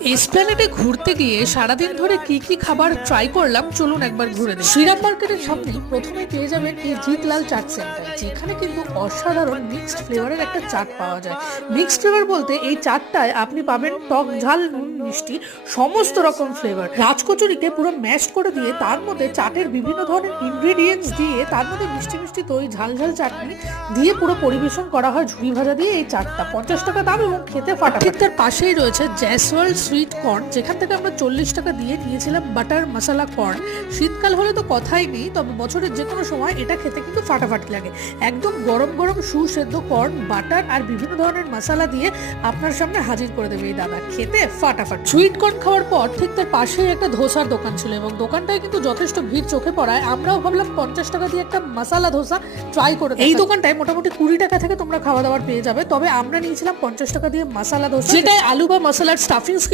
এসপ্ল্যানেডে ঘুরতে গিয়ে সারাদিন ধরে কি কি খাবার ট্রাই করলাম চলুন একবার ঘুরে দেখি। শ্রীরাম মার্কেটের সামনে প্রথমে পেয়ে যাবেন এই জিতলাল চাট সেন্টার, যেখানে কিন্তু অসাধারণ মিক্সড ফ্লেভারের একটা চাট পাওয়া যায়। মিক্সড ফ্লেভার বলতে এই চাটটায় আপনি পাবেন টক ঝাল নুন মিষ্টি সমস্ত রকম ফ্লেভার। রাজকচুরিকে পুরো ম্যাশ করে দিয়ে তার মধ্যে চাটের বিভিন্ন ধরনের ইনগ্রেডিয়েন্টস দিয়ে তার মধ্যে মিষ্টি মিষ্টি দই ঝাল ঝাল চাটনি দিয়ে পুরো পরিবেশন করা হয় ঝুড়ি ভাজা দিয়ে। এই চাটটা 50 টাকা দাম এবং খেতে ফাটা। ঠিক তার পাশেই রয়েছে জয়সওয়াল সুইট কর্ন, যেখান থেকে আমরা 40 টাকা দিয়ে নিয়েছিলাম বাটার মশলা কর্ন। শীতকাল হলে তো কথাই নেই, তবে বছরের যে কোনো সময় এটা খেতে কিন্তু ফাটাফাটি লাগে। একদম গরম গরম সুসেদ্ধ কর্ন, বাটার আর বিভিন্ন ধরনের মশলা দিয়ে আপনার সামনে হাজির করে দেবে এই দাদা, খেতে ফাটাফাট। সুইট কর্ন খাওয়ার পর ঠিক তার পাশেই একটা ধোসার দোকান ছিল এবং দোকানটায় কিন্তু যথেষ্ট ভিড় চোখে পড়ায় আমরাও ভাবলাম 50 টাকা দিয়ে একটা মশলা ধোসা ট্রাই করে। এই দোকানটায় মোটামুটি 20 টাকা থেকে তোমরা খাওয়া দাওয়ার পেয়ে যাবে, তবে আমরা নিয়েছিলাম 50 টাকা দিয়ে মশলা ধোসা, যেটায় আলু বা মশলার স্টাফিংস